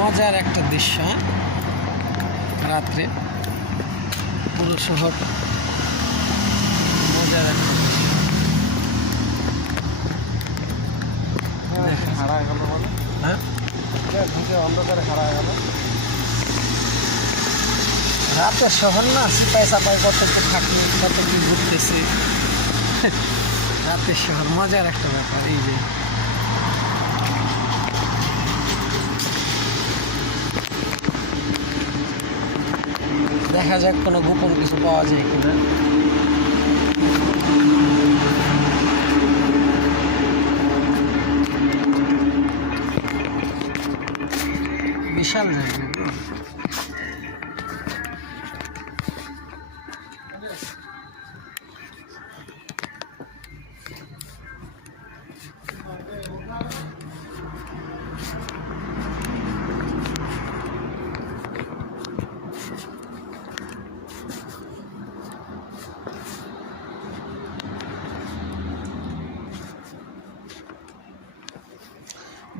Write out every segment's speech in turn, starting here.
মজার একটা দৃশ্য। রাত্রে পুরো শহর মজার একটা দৃশ্য। হারায় গেল বলে, হ্যাঁ, ঢুকে অন্ধকারে হারায় গেল। রাতের শহর না, সিপাই সাপাই কত কি থাকলে কত কি ঘুরতেছে। রাতের শহর মজার একটা ব্যাপার। এই যে দেখা যাক কোনো গোপন কিছু পাওয়া যায় কিনা। বিশাল জায়গা তো।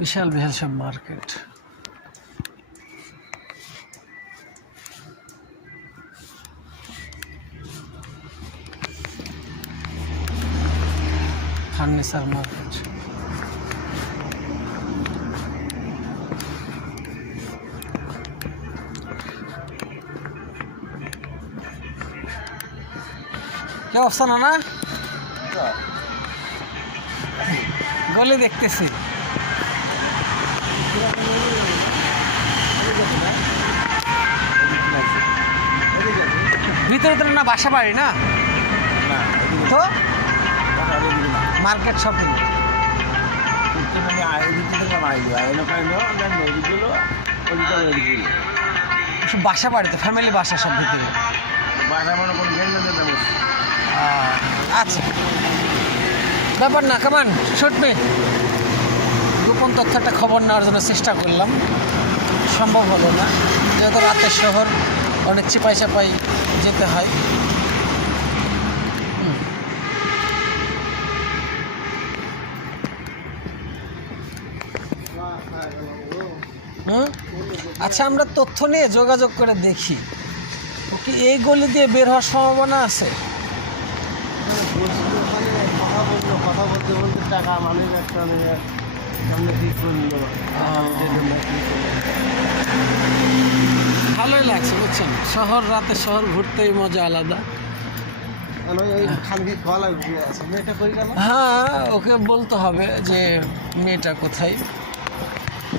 বিশাল বিশাল সব মার্কেট। Furniture market. কি অবস্থা না গলি দেখতেছি। ভিতরে তো না বাসা বাড়ি না তো মার্কেট শপিং বাসা বাড়িতে ফ্যামিলি বাসা সব ভিতরে। আচ্ছা, ব্যাপার না, কেমন শুটবে। গোপন তথ্যটা খবর নেওয়ার জন্য চেষ্টা করলাম, সম্ভব হলো না, যেহেতু রাতের শহর অনেক চিপাই চাপাই যেতে হয়। আচ্ছা, আমরা তথ্য নিয়ে যোগাযোগ করে দেখি ওকে এই গলি দিয়ে বের হওয়ার সম্ভাবনা আছে। কথা বলতে বলতে টাকা মালিক একটা ভালোই লাগছে বুঝছেন, শহর রাতে শহর ঘুরতেই মজা আলাদা। হ্যাঁ, ওকে বলতে হবে যে মেয়েটা কোথায়।